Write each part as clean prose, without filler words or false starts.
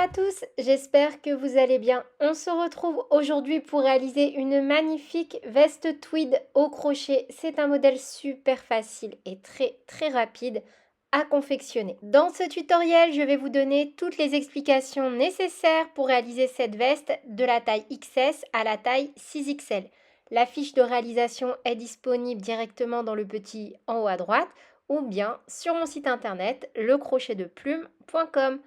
à tous, j'espère que vous allez bien. On se retrouve aujourd'hui pour réaliser une magnifique veste tweed au crochet. C'est un modèle super facile et très rapide à confectionner. Dans ce tutoriel, je vais vous donner toutes les explications nécessaires pour réaliser cette veste de la taille XS à la taille 6XL. La fiche de réalisation est disponible directement dans le petit en haut à droite ou bien sur mon site internet lecrochetdeplume.com.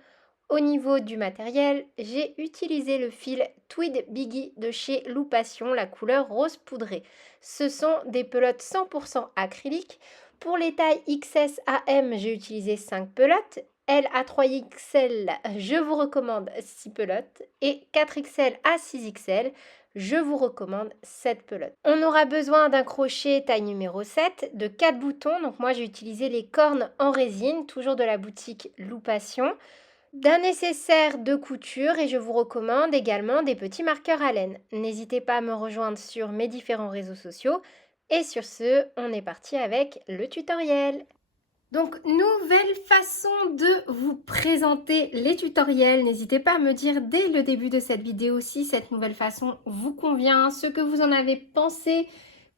Au niveau du matériel, j'ai utilisé le fil Tweed Biggie de chez Loupation, la couleur rose poudré. Ce sont des pelotes 100% acryliques. Pour les tailles XS à M, j'ai utilisé 5 pelotes. L à 3XL, je vous recommande 6 pelotes. Et 4XL à 6XL, je vous recommande 7 pelotes. On aura besoin d'un crochet taille numéro 7, de 4 boutons. Donc moi, j'ai utilisé les cornes en résine, toujours de la boutique Loupation, d'un nécessaire de couture et je vous recommande également des petits marqueurs à laine. N'hésitez pas à me rejoindre sur mes différents réseaux sociaux. Et sur ce, on est parti avec le tutoriel. Donc, nouvelle façon de vous présenter les tutoriels. N'hésitez pas à me dire dès le début de cette vidéo si cette nouvelle façon vous convient, ce que vous en avez pensé,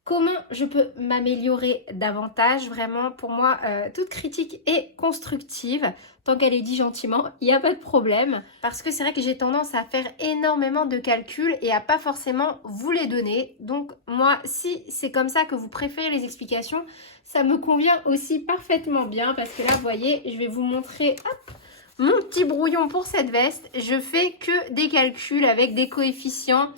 comment je peux m'améliorer davantage. Vraiment, pour moi, toute critique est constructive. Tant qu'elle est dit gentiment, il n'y a pas de problème. Parce que c'est vrai que j'ai tendance à faire énormément de calculs et à pas forcément vous les donner. Donc moi, si c'est comme ça que vous préférez les explications, ça me convient aussi parfaitement bien. Parce que là, vous voyez, je vais vous montrer mon petit brouillon pour cette veste. Je fais que des calculs avec des coefficients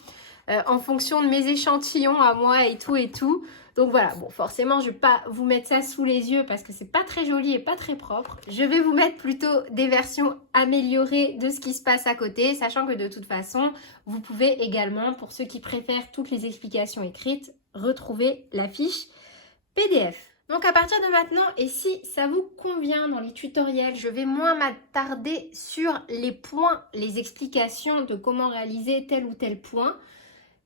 en fonction de mes échantillons à moi et tout. Donc voilà, bon, forcément, je ne vais pas vous mettre ça sous les yeux parce que c'est pas très joli et pas très propre. Je vais vous mettre plutôt des versions améliorées de ce qui se passe à côté, sachant que de toute façon, vous pouvez également, pour ceux qui préfèrent toutes les explications écrites, retrouver la fiche PDF. Donc à partir de maintenant, et si ça vous convient dans les tutoriels, je vais moins m'attarder sur les points, les explications de comment réaliser tel ou tel point.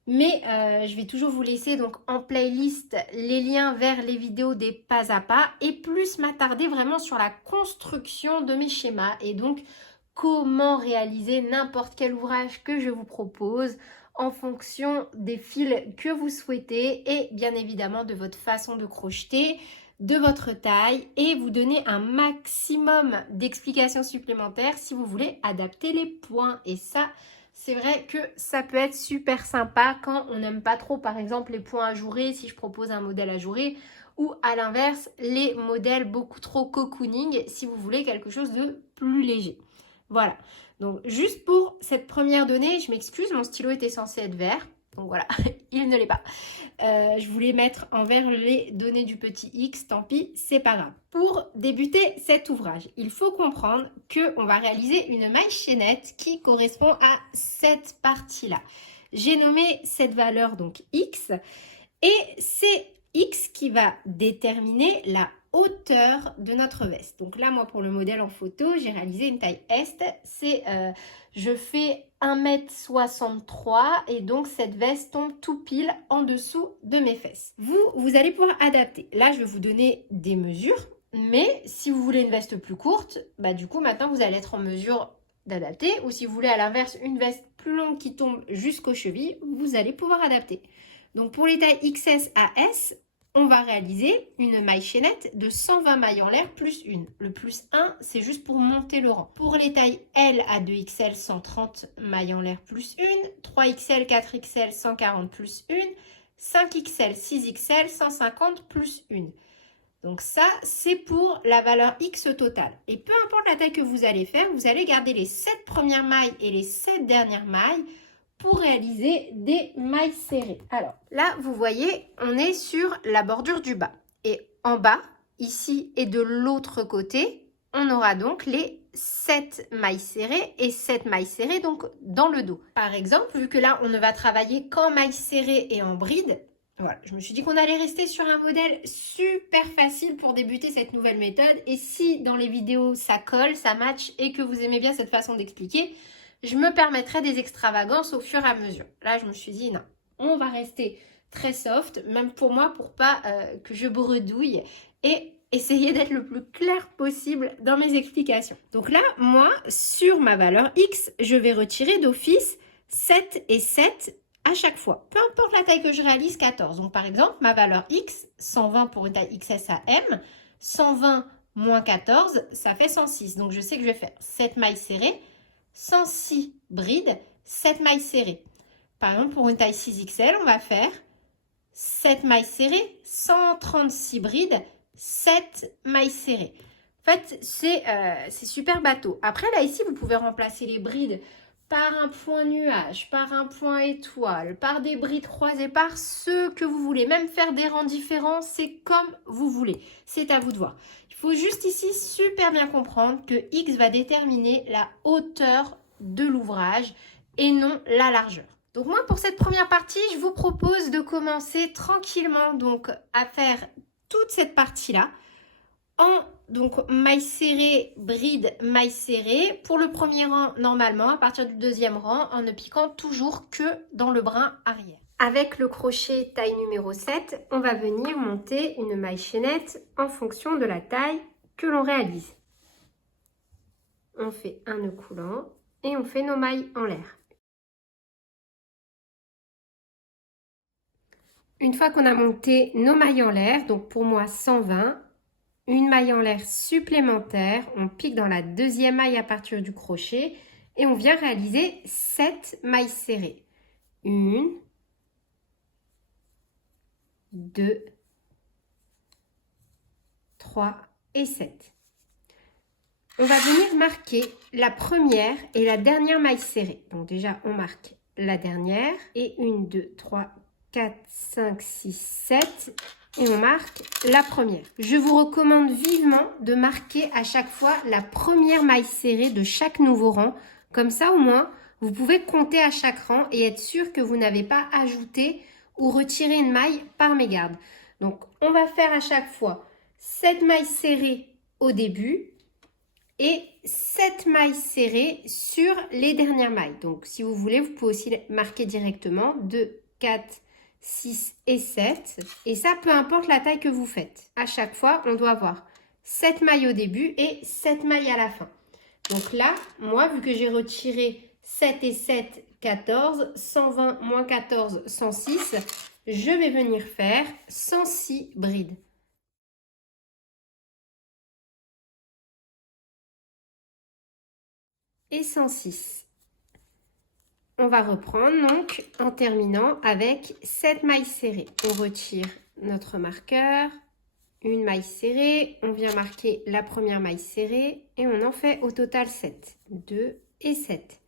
Mais je vais toujours vous laisser donc en playlist les liens vers les vidéos des pas à pas et plus m'attarder vraiment sur la construction de mes schémas et donc comment réaliser n'importe quel ouvrage que je vous propose en fonction des fils que vous souhaitez et bien évidemment de votre façon de crocheter, de votre taille et vous donner un maximum d'explications supplémentaires si vous voulez adapter les points. Et ça, c'est vrai que ça peut être super sympa quand on n'aime pas trop, par exemple, les points ajourés, si je propose un modèle ajouré, ou à l'inverse, les modèles beaucoup trop cocooning, si vous voulez quelque chose de plus léger. Voilà, donc juste pour cette première donnée, je m'excuse, mon stylo était censé être vert. Donc voilà, il ne l'est pas. Je voulais mettre en vert les données du petit X, tant pis, c'est pas grave. Pour débuter cet ouvrage, il faut comprendre qu'on va réaliser une maille chaînette qui correspond à cette partie-là. J'ai nommé cette valeur donc X et c'est X qui va déterminer la hauteur de notre veste. Donc là, moi, pour le modèle en photo, j'ai réalisé une taille Est. Je fais 1,63 m et donc cette veste tombe tout pile en dessous de mes fesses. Vous allez pouvoir adapter. Là, je vais vous donner des mesures, mais si vous voulez une veste plus courte, bah du coup, maintenant, vous allez être en mesure d'adapter. Ou si vous voulez à l'inverse une veste plus longue qui tombe jusqu'aux chevilles, vous allez pouvoir adapter. Donc pour les tailles XS à S, on va réaliser une maille chaînette de 120 mailles en l'air plus 1. Le plus 1, c'est juste pour monter le rang. Pour les tailles L à 2XL, 130 mailles en l'air plus 1. 3XL, 4XL, 140 plus 1. 5XL, 6XL, 150 plus 1. Donc ça, c'est pour la valeur X totale. Et peu importe la taille que vous allez faire, vous allez garder les 7 premières mailles et les 7 dernières mailles pour réaliser des mailles serrées. Alors là, vous voyez, on est sur la bordure du bas. Et en bas, ici et de l'autre côté, on aura donc les 7 mailles serrées et 7 mailles serrées donc dans le dos. Par exemple, vu que là, on ne va travailler qu'en mailles serrées et en bride, voilà, je me suis dit qu'on allait rester sur un modèle super facile pour débuter cette nouvelle méthode. Et si dans les vidéos, ça colle, ça match et que vous aimez bien cette façon d'expliquer, je me permettrai des extravagances au fur et à mesure. Là, je me suis dit non, on va rester très soft, même pour moi, pour pas que je bredouille. Et essayer d'être le plus clair possible dans mes explications. Donc là, moi, sur ma valeur X, je vais retirer d'office 7 et 7 à chaque fois. Peu importe la taille que je réalise, 14. Donc par exemple, ma valeur X, 120 pour une taille XS à M, 120 moins 14, ça fait 106. Donc je sais que je vais faire 7 mailles serrées, 106 brides, 7 mailles serrées. Par exemple, pour une taille 6XL, on va faire 7 mailles serrées, 136 brides, 7 mailles serrées. En fait, c'est super bateau. Après, là, ici, vous pouvez remplacer les brides par un point nuage, par un point étoile, par des brides croisées, par ce que vous voulez. Même faire des rangs différents, c'est comme vous voulez. C'est à vous de voir. Il faut juste ici super bien comprendre que X va déterminer la hauteur de l'ouvrage et non la largeur. Donc moi, pour cette première partie, je vous propose de commencer tranquillement donc à faire toute cette partie-là en donc maille serrée, bride, maille serrée. Pour le premier rang, normalement, à partir du deuxième rang, en ne piquant toujours que dans le brin arrière. Avec le crochet taille numéro 7, on va venir monter une maille chaînette en fonction de la taille que l'on réalise. On fait un nœud coulant et on fait nos mailles en l'air. Une fois qu'on a monté nos mailles en l'air, donc pour moi 120, une maille en l'air supplémentaire, on pique dans la deuxième maille à partir du crochet et on vient réaliser 7 mailles serrées. 1, 2, 3 et 7. On va venir marquer la première et la dernière maille serrée. Donc déjà, on marque la dernière et 1, 2, 3, 4, 5, 6, 7 et on marque la première. Je vous recommande vivement de marquer à chaque fois la première maille serrée de chaque nouveau rang. Comme ça, au moins, vous pouvez compter à chaque rang et être sûr que vous n'avez pas ajouté ou retiré une maille par mégarde. Donc, on va faire à chaque fois 7 mailles serrées au début et 7 mailles serrées sur les dernières mailles. Donc, si vous voulez, vous pouvez aussi marquer directement 2, 4, 6 et 7. Et ça, peu importe la taille que vous faites. À chaque fois, on doit avoir 7 mailles au début et 7 mailles à la fin. Donc là, moi, vu que j'ai retiré 7 et 7, 14, 120 moins 14, 106, je vais venir faire 106 brides. Et 106. On va reprendre donc en terminant avec 7 mailles serrées. On retire notre marqueur, une maille serrée, on vient marquer la première maille serrée et on en fait au total 7. 2 et 7.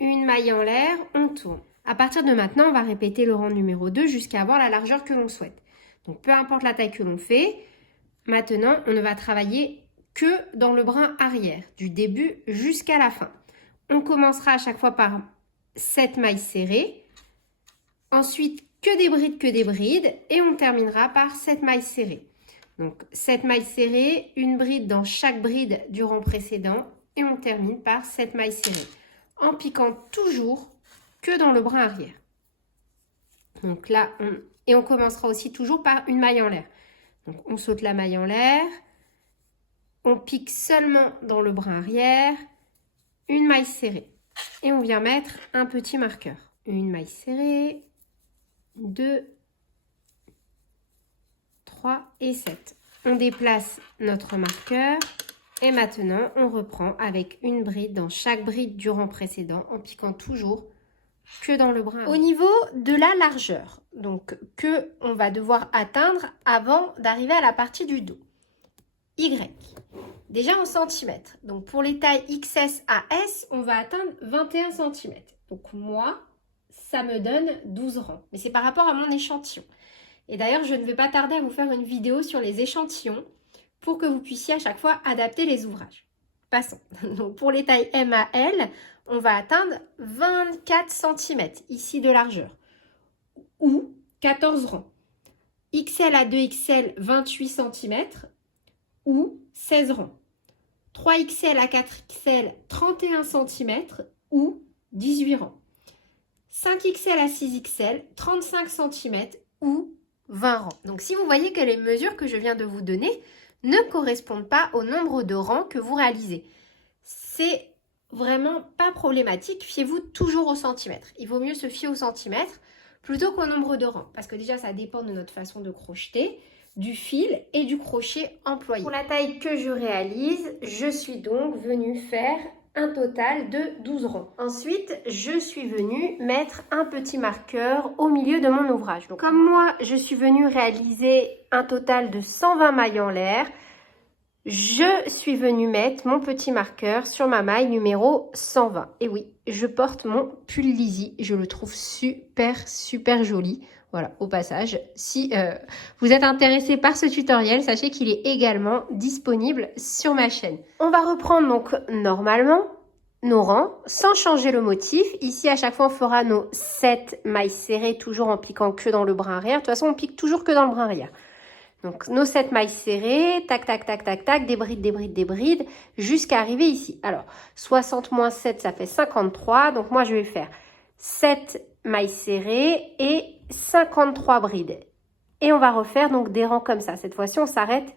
Une maille en l'air, on tourne. À partir de maintenant, on va répéter le rang numéro 2 jusqu'à avoir la largeur que l'on souhaite. Donc peu importe la taille que l'on fait, maintenant on ne va travailler que dans le brin arrière, du début jusqu'à la fin. On commencera à chaque fois par 7 mailles serrées, ensuite que des brides et on terminera par 7 mailles serrées. Donc 7 mailles serrées, une bride dans chaque bride du rang précédent et on termine par 7 mailles serrées en piquant toujours que dans le brin arrière. Donc là, on commencera aussi toujours par une maille en l'air. Donc on saute la maille en l'air, on pique seulement dans le brin arrière, une maille serrée. Et on vient mettre un petit marqueur. Une maille serrée, 2, 3 et 7. On déplace notre marqueur et maintenant on reprend avec une bride dans chaque bride du rang précédent en piquant toujours que dans le brin. Au niveau de la largeur, donc que on va devoir atteindre avant d'arriver à la partie du dos. Y. Déjà en centimètres. Donc pour les tailles XS à S, on va atteindre 21 cm. Donc moi, ça me donne 12 rangs. Mais c'est par rapport à mon échantillon. Et d'ailleurs, je ne vais pas tarder à vous faire une vidéo sur les échantillons pour que vous puissiez à chaque fois adapter les ouvrages. Passons. Donc pour les tailles M à L, on va atteindre 24 cm ici de largeur. Ou 14 rangs. XL à 2XL, 28 cm. Ou 16 rangs. 3XL à 4XL, 31 cm ou 18 rangs. 5XL à 6XL, 35 cm ou 20 rangs. Donc si vous voyez que les mesures que je viens de vous donner ne correspondent pas au nombre de rangs que vous réalisez. C'est vraiment pas problématique, fiez-vous toujours au centimètre. Il vaut mieux se fier au centimètre plutôt qu'au nombre de rangs, parce que déjà ça dépend de notre façon de crocheter, du fil et du crochet employé. Pour la taille que je réalise, je suis donc venue faire un total de 12 rangs. Ensuite, je suis venue mettre un petit marqueur au milieu de mon ouvrage. Donc, comme moi, je suis venue réaliser un total de 120 mailles en l'air, je suis venue mettre mon petit marqueur sur ma maille numéro 120. Et oui, je porte mon pull Lizzie. Je le trouve super joli. Voilà, au passage, si vous êtes intéressé par ce tutoriel, sachez qu'il est également disponible sur ma chaîne. On va reprendre donc normalement nos rangs sans changer le motif. Ici, à chaque fois, on fera nos 7 mailles serrées, toujours en piquant que dans le brin arrière. De toute façon, on pique toujours que dans le brin arrière. Donc, nos 7 mailles serrées, tac, tac, tac, tac, tac, des brides, jusqu'à arriver ici. Alors, 60 moins 7, ça fait 53. Donc, moi, je vais faire 7 mailles serrées et 53 brides. Et on va refaire donc des rangs comme ça. Cette fois-ci, on s'arrête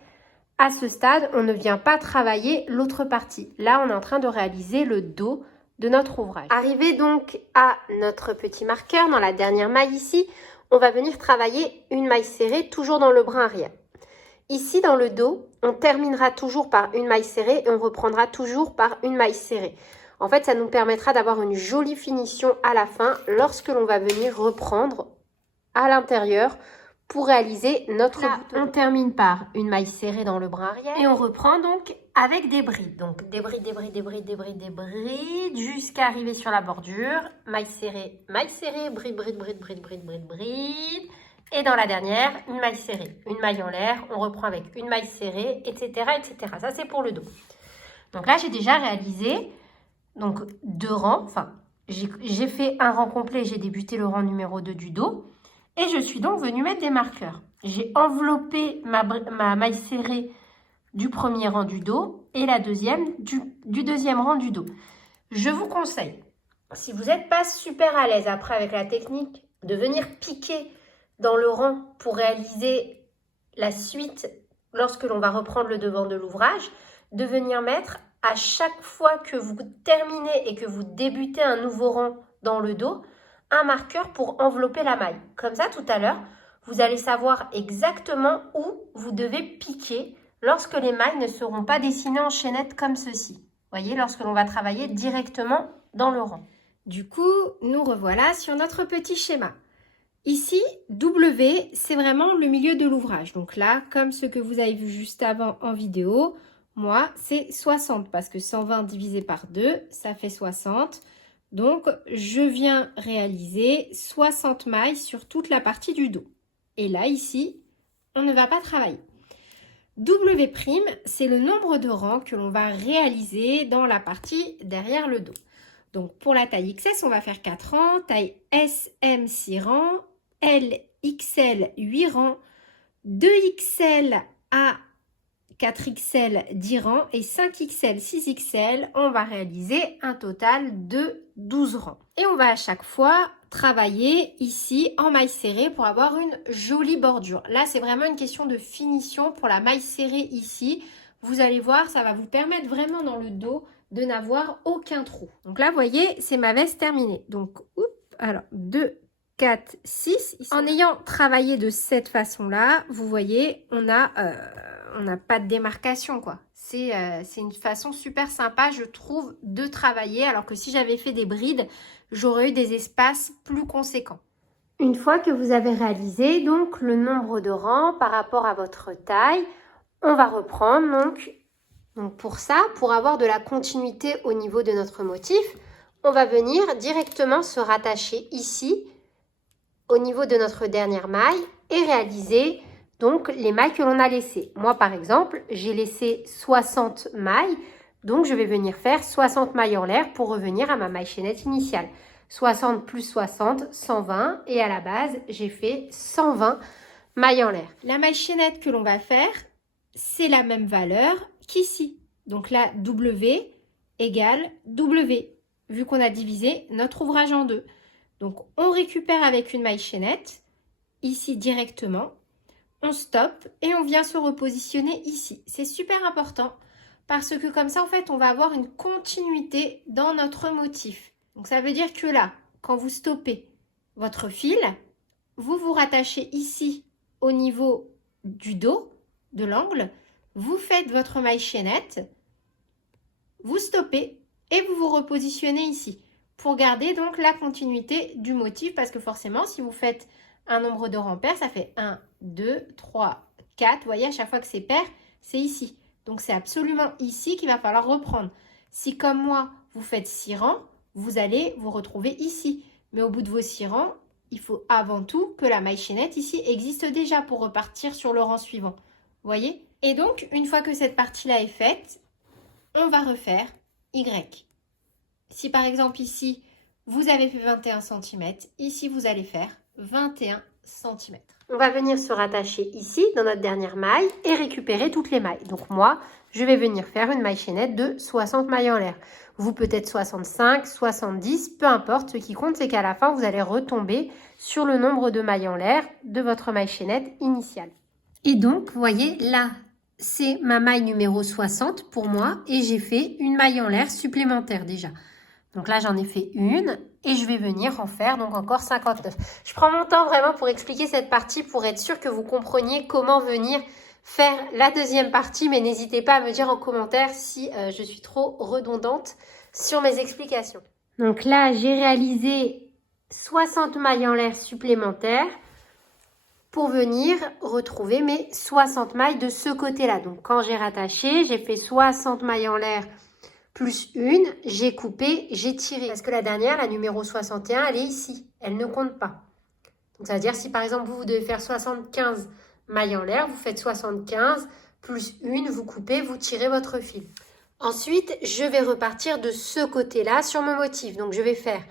à ce stade. On ne vient pas travailler l'autre partie. Là, on est en train de réaliser le dos de notre ouvrage. Arrivé donc à notre petit marqueur, dans la dernière maille ici, on va venir travailler une maille serrée toujours dans le brin arrière. Ici, dans le dos, on terminera toujours par une maille serrée et on reprendra toujours par une maille serrée. En fait, ça nous permettra d'avoir une jolie finition à la fin lorsque l'on va venir reprendre à l'intérieur pour réaliser notre bouton. On termine par une maille serrée dans le brin arrière et on reprend donc avec des brides. Donc des brides, jusqu'à arriver sur la bordure. Maille serrée, bride. Et dans la dernière, une maille serrée, une maille en l'air. On reprend avec une maille serrée, etc. Ça, c'est pour le dos. Donc là, j'ai déjà réalisé donc 2 rangs. Enfin, j'ai fait un rang complet. J'ai débuté le rang numéro 2 du dos. Et je suis donc venue mettre des marqueurs. J'ai enveloppé ma maille serrée du premier rang du dos et la deuxième du deuxième rang du dos. Je vous conseille, si vous n'êtes pas super à l'aise après avec la technique, de venir piquer dans le rang pour réaliser la suite lorsque l'on va reprendre le devant de l'ouvrage, de venir mettre à chaque fois que vous terminez et que vous débutez un nouveau rang dans le dos, un marqueur pour envelopper la maille. Comme ça, tout à l'heure, vous allez savoir exactement où vous devez piquer lorsque les mailles ne seront pas dessinées en chaînette comme ceci. Vous voyez, lorsque l'on va travailler directement dans le rang. Du coup, nous revoilà sur notre petit schéma. Ici, W, c'est vraiment le milieu de l'ouvrage. Donc là, comme ce que vous avez vu juste avant en vidéo, moi, c'est 60 parce que 120 divisé par 2, ça fait 60. Donc, je viens réaliser 60 mailles sur toute la partie du dos. Et là, ici, on ne va pas travailler. W', c'est le nombre de rangs que l'on va réaliser dans la partie derrière le dos. Donc, pour la taille XS, on va faire 4 rangs, taille SM 6 rangs, L, XL 8 rangs, 2XL à 4XL 10 rangs et 5XL 6XL, on va réaliser un total de 12 rangs. Et on va à chaque fois travailler ici en maille serrée pour avoir une jolie bordure. Là, c'est vraiment une question de finition pour la maille serrée ici. Vous allez voir, ça va vous permettre vraiment dans le dos de n'avoir aucun trou. Donc là, vous voyez, c'est ma veste terminée. Donc, alors 2, 4, 6. En ayant travaillé de cette façon-là, vous voyez, on n'a pas de démarcation, quoi. C'est une façon super sympa, je trouve, de travailler. Alors que si j'avais fait des brides, j'aurais eu des espaces plus conséquents. Une fois que vous avez réalisé donc le nombre de rangs par rapport à votre taille, on va reprendre donc pour ça, pour avoir de la continuité au niveau de notre motif, on va venir directement se rattacher ici au niveau de notre dernière maille et réaliser donc les mailles que l'on a laissées. Moi par exemple, j'ai laissé 60 mailles, donc je vais venir faire 60 mailles en l'air pour revenir à ma maille chaînette initiale. 60 plus 60, 120 et à la base, j'ai fait 120 mailles en l'air. La maille chaînette que l'on va faire, c'est la même valeur qu'ici. Donc là, W égale W, vu qu'on a divisé notre ouvrage en deux. Donc, on récupère avec une maille chaînette, ici directement. on stoppe et on vient se repositionner ici. C'est super important parce que comme ça, en fait, on va avoir une continuité dans notre motif. Donc, ça veut dire que là, quand vous stoppez votre fil, vous vous rattachez ici au niveau du dos, de l'angle, vous faites votre maille chaînette, vous stoppez et vous vous repositionnez ici pour garder donc la continuité du motif parce que forcément, si vous faites un nombre de rangs pairs, ça fait 1, 2, 3, 4. Vous voyez, à chaque fois que c'est pair, c'est ici. Donc, c'est absolument ici qu'il va falloir reprendre. Si, comme moi, vous faites 6 rangs, vous allez vous retrouver ici. Mais au bout de vos 6 rangs, il faut avant tout que la maille chaînette ici existe déjà pour repartir sur le rang suivant. Vous voyez? Et donc, une fois que cette partie-là est faite, on va refaire Y. Si par exemple ici, vous avez fait 21 cm, ici vous allez faire 21 cm. On va venir se rattacher ici dans notre dernière maille et récupérer toutes les mailles. Donc moi, je vais venir faire une maille chaînette de 60 mailles en l'air. Vous peut-être 65, 70, peu importe. Ce qui compte, c'est qu'à la fin, vous allez retomber sur le nombre de mailles en l'air de votre maille chaînette initiale. Et donc, vous voyez, là, c'est ma maille numéro 60 pour moi et j'ai fait une maille en l'air supplémentaire déjà. Donc là, j'en ai fait une et je vais venir en faire donc encore 59. Je prends mon temps vraiment pour expliquer cette partie pour être sûr que vous compreniez comment venir faire la deuxième partie. Mais n'hésitez pas à me dire en commentaire si je suis trop redondante sur mes explications. Donc là, j'ai réalisé 60 mailles en l'air supplémentaires pour venir retrouver mes 60 mailles de ce côté-là. Donc quand j'ai rattaché, j'ai fait 60 mailles en l'air plus une, j'ai coupé, j'ai tiré. Parce que la dernière, la numéro 61, elle est ici. Elle ne compte pas. Donc, ça veut dire si par exemple, vous devez faire 75 mailles en l'air, vous faites 75 plus une, vous coupez, vous tirez votre fil. Ensuite, je vais repartir de ce côté-là sur mon motif. Donc, je vais faire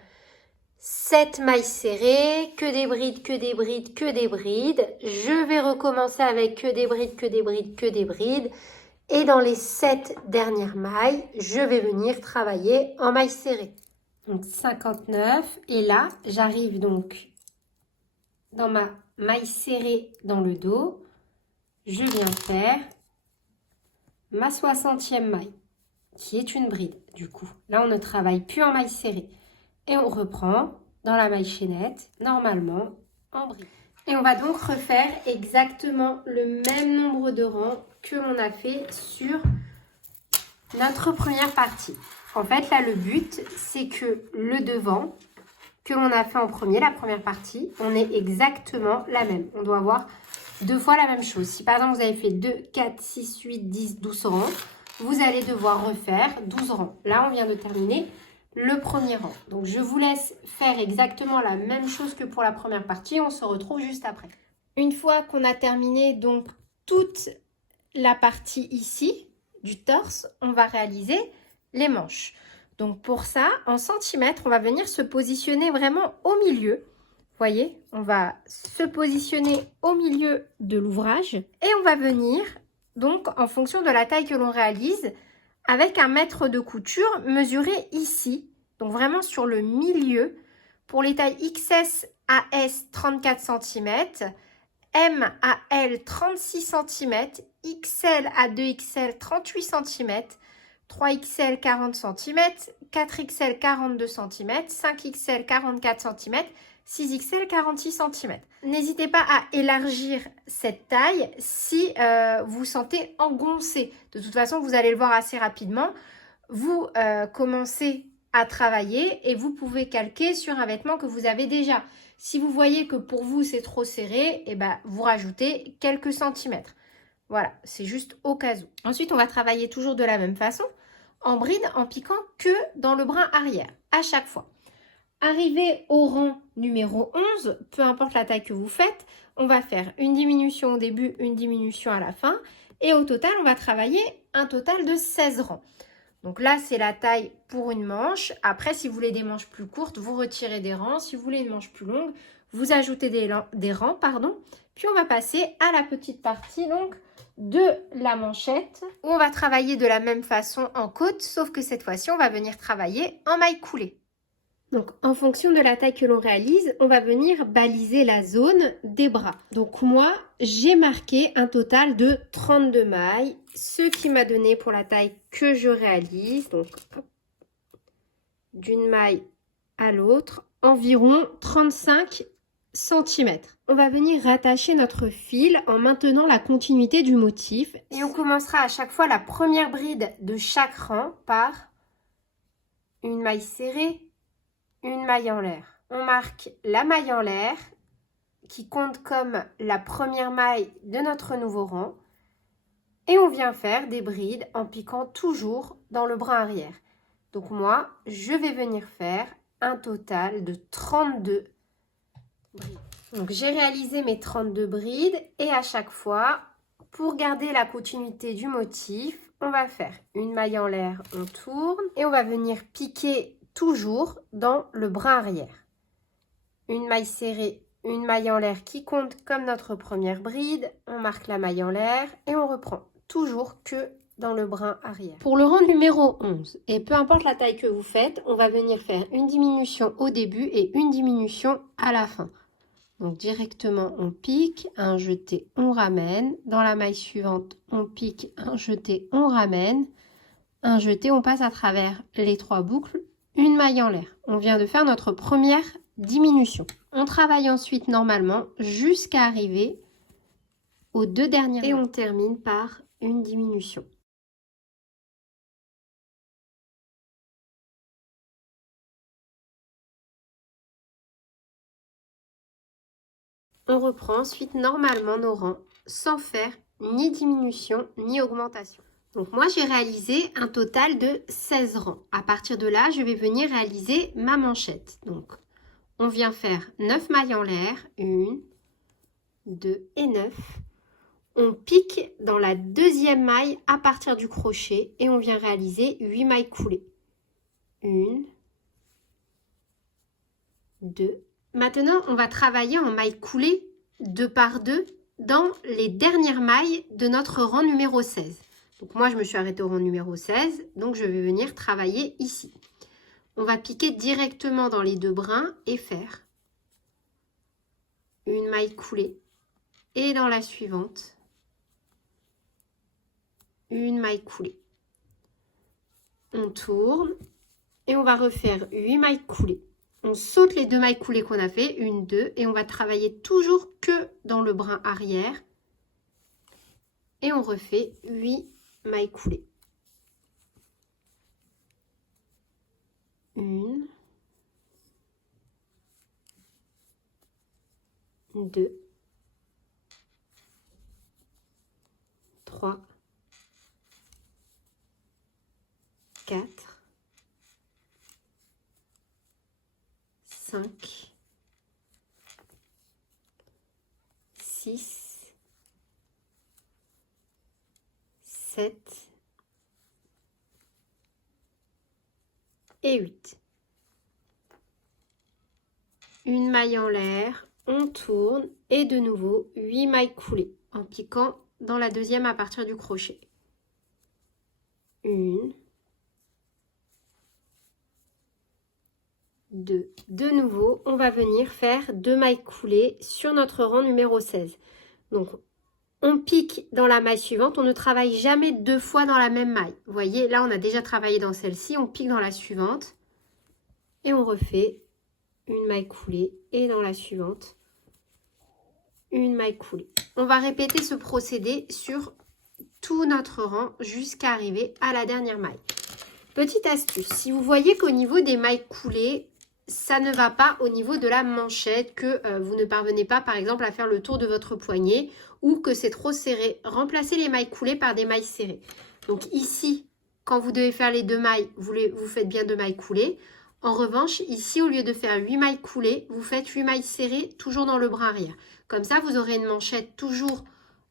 7 mailles serrées, que des brides, que des brides, que des brides. Je vais recommencer avec que des brides, que des brides, que des brides. Et dans les 7 dernières mailles, je vais venir travailler en maille serrée. Donc 59. Et là, j'arrive donc dans ma maille serrée dans le dos. Je viens faire ma 60e maille, qui est une bride du coup. Là, on ne travaille plus en maille serrée. Et on reprend dans la maille chaînette, normalement en bride. Et on va donc refaire exactement le même nombre de rangs que l'on a fait sur notre première partie. En fait, là, le but, c'est que le devant que l'on a fait en premier, la première partie, on est exactement la même. On doit avoir 2 fois la même chose. Si par exemple, vous avez fait 2, 4, 6, 8, 10, 12 rangs, vous allez devoir refaire 12 rangs. Là, on vient de terminer le premier rang. Donc, je vous laisse faire exactement la même chose que pour la première partie. On se retrouve juste après. Une fois qu'on a terminé donc toute la partie ici du torse, on va réaliser les manches. Donc, pour ça, en centimètres, on va venir se positionner vraiment au milieu. Vous voyez, on va se positionner au milieu de l'ouvrage et on va venir, donc, en fonction de la taille que l'on réalise, avec un mètre de couture mesuré ici, donc vraiment sur le milieu, pour les tailles XS à S 34 cm, M à L 36 cm, XL à 2XL 38 cm, 3XL 40 cm, 4XL 42 cm, 5XL 44 cm, 6XL 46 cm. N'hésitez pas à élargir cette taille si vous sentez engoncé. De toute façon, vous allez le voir assez rapidement. Vous commencez à travailler et vous pouvez calquer sur un vêtement que vous avez déjà. Si vous voyez que pour vous, c'est trop serré, eh ben, vous rajoutez quelques centimètres. Voilà, c'est juste au cas où. Ensuite, on va travailler toujours de la même façon, en bride, en piquant que dans le brin arrière, à chaque fois. Arrivé au rang numéro 11, peu importe la taille que vous faites, on va faire une diminution au début, une diminution à la fin. Et au total, on va travailler un total de 16 rangs. Donc là, c'est la taille pour une manche. Après, si vous voulez des manches plus courtes, vous retirez des rangs. Si vous voulez une manche plus longue, vous ajoutez des rangs. Puis, on va passer à la petite partie donc, de la manchette où on va travailler de la même façon en côte, sauf que cette fois-ci, on va venir travailler en maille coulée. Donc, en fonction de la taille que l'on réalise, on va venir baliser la zone des bras. Donc, moi, j'ai marqué un total de 32 mailles, ce qui m'a donné pour la taille que je réalise, donc d'une maille à l'autre, environ 35 cm. On va venir rattacher notre fil en maintenant la continuité du motif. Et on commencera à chaque fois la première bride de chaque rang par une maille serrée, une maille en l'air. On marque la maille en l'air qui compte comme la première maille de notre nouveau rang et on vient faire des brides en piquant toujours dans le brin arrière. Donc moi, je vais venir faire un total de 32 brides. Donc j'ai réalisé mes 32 brides et à chaque fois, pour garder la continuité du motif, on va faire une maille en l'air, on tourne et on va venir piquer toujours dans le brin arrière. Une maille serrée, une maille en l'air qui compte comme notre première bride. On marque la maille en l'air et on reprend toujours que dans le brin arrière. Pour le rang numéro 11, et peu importe la taille que vous faites, on va venir faire une diminution au début et une diminution à la fin. Donc directement on pique, un jeté, on ramène. Dans la maille suivante, on pique, un jeté, on ramène. Un jeté, on passe à travers les 3 boucles. Une maille en l'air. On vient de faire notre première diminution. On travaille ensuite normalement jusqu'à arriver aux 2 dernières. Et on termine par une diminution. On reprend ensuite normalement nos rangs sans faire ni diminution ni augmentation. Donc moi, j'ai réalisé un total de 16 rangs. À partir de là, je vais venir réaliser ma manchette. Donc, on vient faire 9 mailles en l'air. 1, 2 et 9. On pique dans la deuxième maille à partir du crochet et on vient réaliser 8 mailles coulées. 1, 2. Maintenant, on va travailler en mailles coulées 2 par 2 dans les dernières mailles de notre rang numéro 16. Donc moi, je me suis arrêtée au rang numéro 16, donc je vais venir travailler ici. On va piquer directement dans les 2 brins et faire une maille coulée. Et dans la suivante, une maille coulée. On tourne et on va refaire 8 mailles coulées. On saute les 2 mailles coulées qu'on a fait, 1, 2, et on va travailler toujours que dans le brin arrière. Et on refait 8 mailles coulées. 1, 2, 3, 4, 5, 6, 7 et 8. Une maille en l'air, on tourne et de nouveau 8 mailles coulées en piquant dans la deuxième à partir du crochet. 1, 2. De nouveau, on va venir faire 2 mailles coulées sur notre rang numéro 16. Donc, on pique dans la maille suivante. On ne travaille jamais 2 fois dans la même maille. Vous voyez, là, on a déjà travaillé dans celle-ci. On pique dans la suivante. Et on refait une maille coulée. Et dans la suivante, une maille coulée. On va répéter ce procédé sur tout notre rang jusqu'à arriver à la dernière maille. Petite astuce, si vous voyez qu'au niveau des mailles coulées, ça ne va pas au niveau de la manchette, que vous ne parvenez pas par exemple à faire le tour de votre poignet ou que c'est trop serré, remplacez les mailles coulées par des mailles serrées. Donc ici, quand vous devez faire les 2 mailles, vous faites bien 2 mailles coulées. En revanche, ici, au lieu de faire 8 mailles coulées, vous faites 8 mailles serrées toujours dans le bras arrière. Comme ça, vous aurez une manchette toujours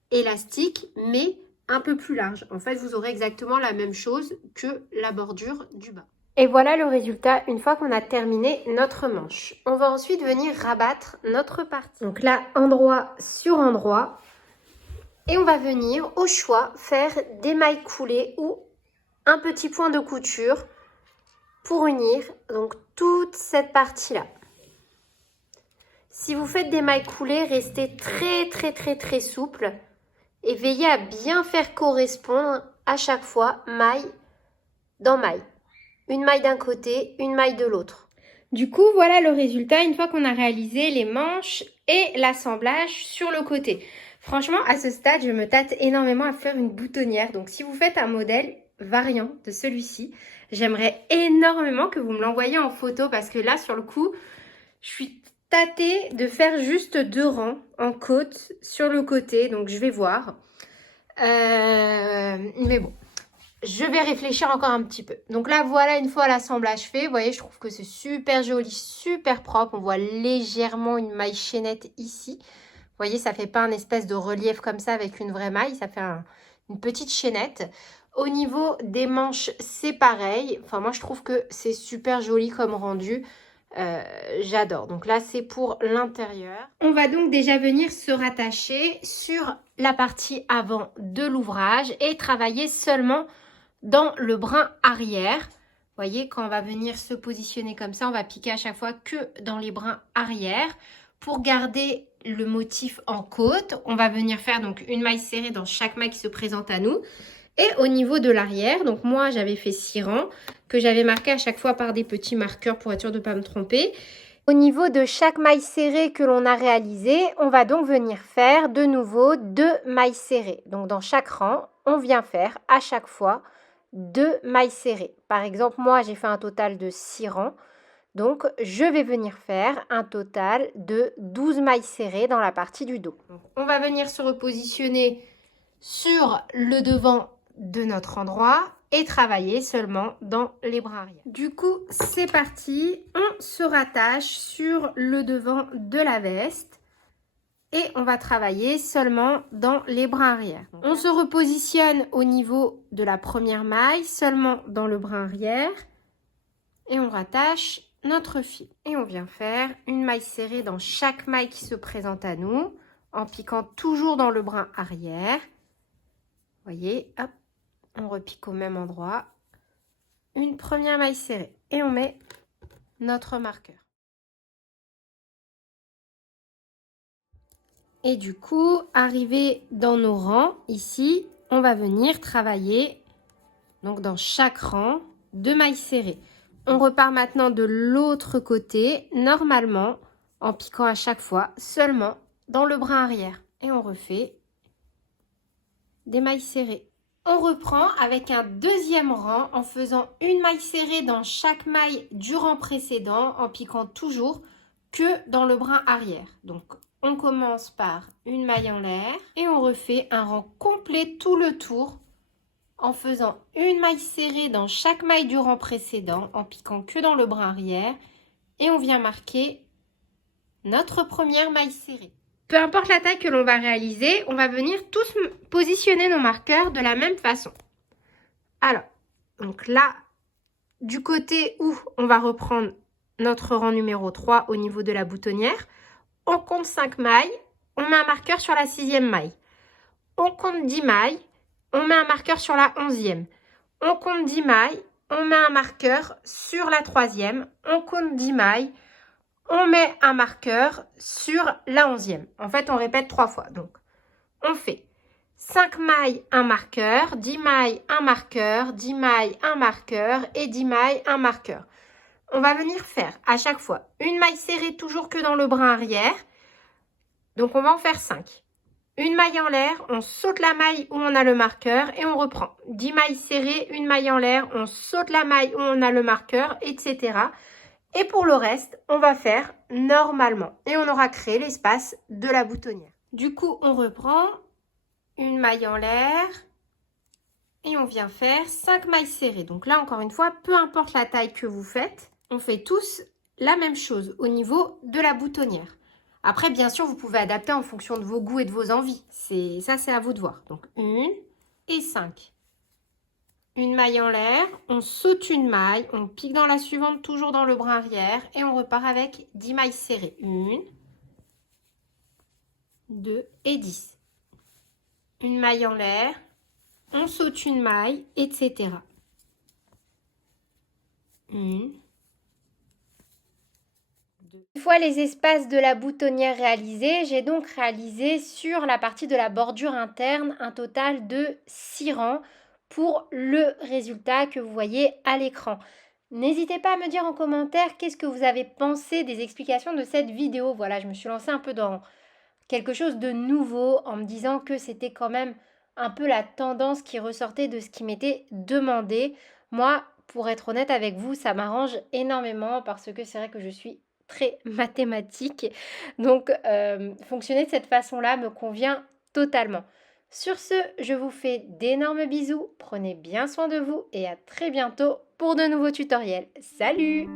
élastique, mais un peu plus large. En fait, vous aurez exactement la même chose que la bordure du bas. Et voilà le résultat une fois qu'on a terminé notre manche. On va ensuite venir rabattre notre partie. Donc là, endroit sur endroit. Et on va venir au choix faire des mailles coulées ou un petit point de couture pour unir donc toute toute cette partie-là. Si vous faites des mailles coulées, restez très souple et veillez à bien faire correspondre à chaque fois maille dans maille. Une maille d'un côté, une maille de l'autre. Du coup, voilà le résultat une fois qu'on a réalisé les manches et l'assemblage sur le côté. Franchement, à ce stade, je me tâte énormément à faire une boutonnière. Donc, si vous faites un modèle variant de celui-ci, j'aimerais énormément que vous me l'envoyiez en photo parce que là, sur le coup, je suis tâtée de faire juste 2 rangs en côte sur le côté. Donc, je vais voir. Mais bon. Je vais réfléchir encore un petit peu. Donc là, voilà une fois l'assemblage fait. Vous voyez, je trouve que c'est super joli, super propre. On voit légèrement une maille chaînette ici. Vous voyez, ça fait pas un espèce de relief comme ça avec une vraie maille. Ça fait une petite chaînette. Au niveau des manches, c'est pareil. Enfin, moi, je trouve que c'est super joli comme rendu. J'adore. Donc là, c'est pour l'intérieur. On va donc déjà venir se rattacher sur la partie avant de l'ouvrage et travailler seulement dans le brin arrière. Vous voyez, quand on va venir se positionner comme ça, on va piquer à chaque fois que dans les brins arrière. Pour garder le motif en côte, on va venir faire donc une maille serrée dans chaque maille qui se présente à nous. Et au niveau de l'arrière, donc moi j'avais fait 6 rangs que j'avais marqué à chaque fois par des petits marqueurs pour être sûr de ne pas me tromper. Au niveau de chaque maille serrée que l'on a réalisée, on va donc venir faire de nouveau 2 mailles serrées. Donc dans chaque rang, on vient faire à chaque fois 2 mailles serrées. Par exemple, moi j'ai fait un total de 6 rangs. Donc je vais venir faire un total de 12 mailles serrées dans la partie du dos. Donc, on va venir se repositionner sur le devant de notre endroit et travailler seulement dans les bras arrière. Du coup, c'est parti. On se rattache sur le devant de la veste et on va travailler seulement dans les bras arrière. On se repositionne au niveau de la première maille, seulement dans le bras arrière et on rattache notre fil. Et on vient faire une maille serrée dans chaque maille qui se présente à nous en piquant toujours dans le brin arrière. Vous voyez, hop, on repique au même endroit. Une première maille serrée et on met notre marqueur. Et du coup, arrivé dans nos rangs, ici, on va venir travailler donc dans chaque rang 2 mailles serrées. On repart maintenant de l'autre côté, normalement, en piquant à chaque fois seulement dans le brin arrière. Et on refait des mailles serrées. On reprend avec un deuxième rang en faisant une maille serrée dans chaque maille du rang précédent en piquant toujours que dans le brin arrière. Donc, on commence par une maille en l'air et on refait un rang complet tout le tour en faisant une maille serrée dans chaque maille du rang précédent en piquant que dans le brin arrière et on vient marquer notre première maille serrée. Peu importe la taille que l'on va réaliser, on va venir tous positionner nos marqueurs de la même façon. Alors, donc là, du côté où on va reprendre notre rang numéro 3 au niveau de la boutonnière, on compte 5 mailles, on met un marqueur sur la 6e maille. On compte 10 mailles, on met un marqueur sur la 11e. On compte 10 mailles, on met un marqueur sur la 3e. On compte 10 mailles, on met un marqueur sur la 11e. En fait, on répète 3 fois. Donc, on fait 5 mailles, un marqueur, 10 mailles, un marqueur, 10 mailles, un marqueur et 10 mailles, un marqueur. On va venir faire à chaque fois une maille serrée toujours que dans le brin arrière. Donc, on va en faire 5. Une maille en l'air, on saute la maille où on a le marqueur et on reprend. 10 mailles serrées, une maille en l'air, on saute la maille où on a le marqueur, etc. Et pour le reste, on va faire normalement. Et on aura créé l'espace de la boutonnière. Du coup, on reprend une maille en l'air et on vient faire 5 mailles serrées. Donc là, encore une fois, peu importe la taille que vous faites, on fait tous la même chose au niveau de la boutonnière. Après, bien sûr, vous pouvez adapter en fonction de vos goûts et de vos envies. Ça, c'est à vous de voir. Donc, 1 et 5. Une maille en l'air, on saute une maille, on pique dans la suivante, toujours dans le brin arrière, et on repart avec 10 mailles serrées. 1, 2 et 10. Une maille en l'air, on saute une maille, etc. 1, Une fois les espaces de la boutonnière réalisés, j'ai donc réalisé sur la partie de la bordure interne un total de 6 rangs pour le résultat que vous voyez à l'écran. N'hésitez pas à me dire en commentaire qu'est-ce que vous avez pensé des explications de cette vidéo. Voilà, je me suis lancée un peu dans quelque chose de nouveau en me disant que c'était quand même un peu la tendance qui ressortait de ce qui m'était demandé. Moi, pour être honnête avec vous, ça m'arrange énormément parce que c'est vrai que je suis très mathématique. Donc, fonctionner de cette façon-là me convient totalement. Sur ce, je vous fais d'énormes bisous, prenez bien soin de vous et à très bientôt pour de nouveaux tutoriels. Salut!